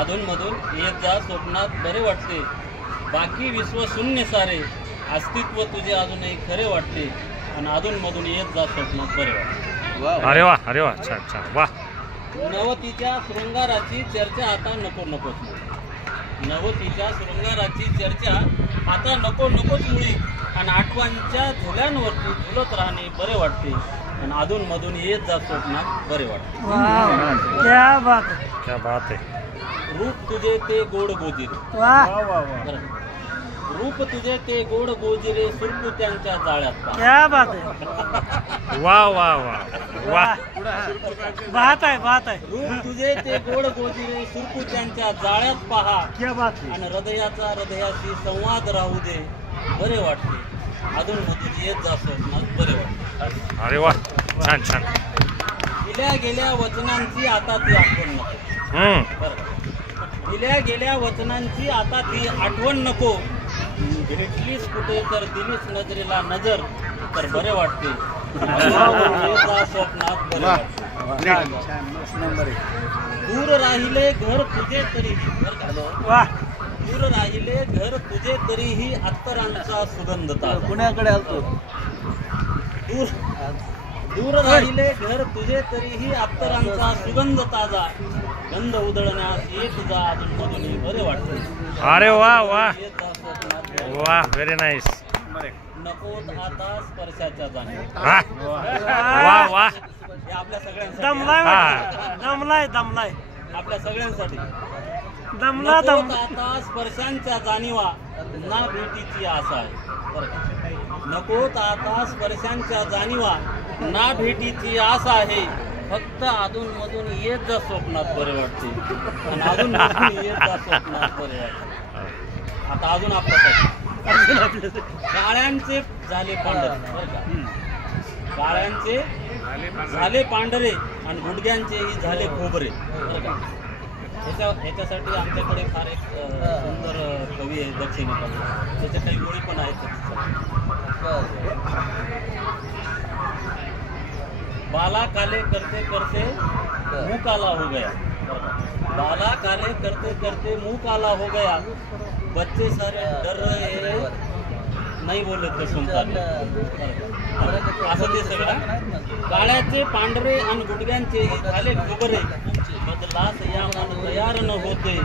अधूनमधून येत जा स्वप्नात बरे वाटते, बाकी विश्व शून्य सारे, अस्तित्व तुझे अजूनही खरे वाटते, आणि अधूनमधून येत जा स्वप्नात बरे वाटते. अरे वा अरे वा, छान छान, वा. नवतीच्या शृंगाराची चर्चा आता नको नकोच मुळी, नवतीच्या शृंगाराची चर्चा आता नको नकोच मुळी, आणि आठवांच्या झुल्यांवरती झुलत राहणे बरे वाटते, आणि अधूनमधून येत जा स्वप्नात बरे वाटते. क्या बात है, क्या बात है. रूप तुझे ते गोड गोजिरे, रूप तुझे ते गोड गोजिरे, सुरकुत्यांच्या जाळ्यात पहा. क्या बात है, वा वा वा वा. बात आहे, बात आहे. रूप तुझे ते गोड गोजिरे, सुरकुत्यांच्या जाळ्यात पहा, क्या बात है. आणि हृदयाचा हृदयाशी संवाद राहू दे बरे वाटते, अधूनमधून येत जा स्वप्नात बरे वाटते. अरे वा, छान छान. दिल्या गेल्या वचनांची आता ती आठवण नको. बरं, दिल्या गेल्या वचनांची आता ती आठवण नको, भेटलीस कुठे तर दिलीस नजरेला नजर तर बरे वाटते, येत जा स्वप्नात बरे वाटते. दूर राहिले घर तुझे तरीही, दूर राहिले घर तुझे तरीही, अत्तरांचा सुगंध ताजा. पुण्याकडे आलतो. दूर राहिले घर तुझे तरीही, अत्तरांचा सुगंध ताजा, गंध उधळण्यास येत जा अधूनमधून बरे वाटते. अरे वा वा येत जा स्वप्नात. वा, व्हेरी नाईस. नकोत आता स्पर्शाच्या जाणीव. वा वा. हे आपल्या सगळ्यांसाठी, दमलाय हा. दमलाय दमलाय आपल्या सगळ्यांसाठी. दमला दम. नकोत आता स्पर्शांच्या जाणीवा, ना भेटीची आशा आहे. बरं का? नकोत आता स्पर्शांच्या जाणीवा, ना भेटीची आशा आहे, फक्त अधूनमधून येत जा स्वप्नात बरे वाटते, आणि अधूनमधून येत जा स्वप्नात बरे वाटते. आता अजून आपल्यासाठी काळ्यांचे झाले पांढरे. बरं का? काळ्यांचे झाले पांढरे, आणि गुडघ्यांचेही झाले खोबरे. बरं का? ह्याच्यासाठी आमच्याकडे फार एक सुंदर कवी आहे दक्षिणेकडे, त्याच्या काही गोळी पण आहेत. बाला काले करते करते मुंह काला हो गया, बाला काले करते करते मुंह काला हो गया, बच्चे सारे डर रहे हैं नाही बोलले तर सुनता नाही. असं ते सगळं काळ्याचे पांढरे आणि गुडघ्यांचे झाले खोबरे, बदलास या मन तयार न होते,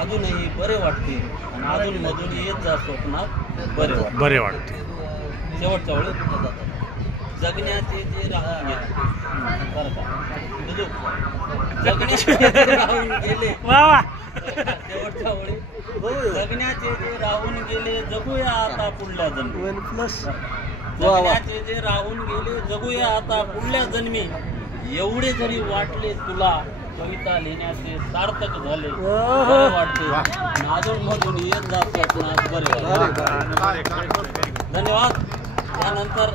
अजूनही बरे वाटते, आणि अधूनमधून येत जा स्वप्नात बरे वाटते. शेवटच्या वेळी जगण्याचे जे राहून गेले, बरं का, जगण्याचे जे राहून गेले, शेवटच्या वेळी जगण्याचे जे राहून गेले, जगूया आता पुढल्या जन्मी. जगण्याचे जे राहून गेले, जगूया आता पुढल्या जन्मी, एवढे जरी वाटले तुला, कविता लिहिण्याचे सार्थक झाले बरे वाटते, अधूनमधून येत जा स्वप्नात बरे वाटते. धन्यवाद. त्यानंतर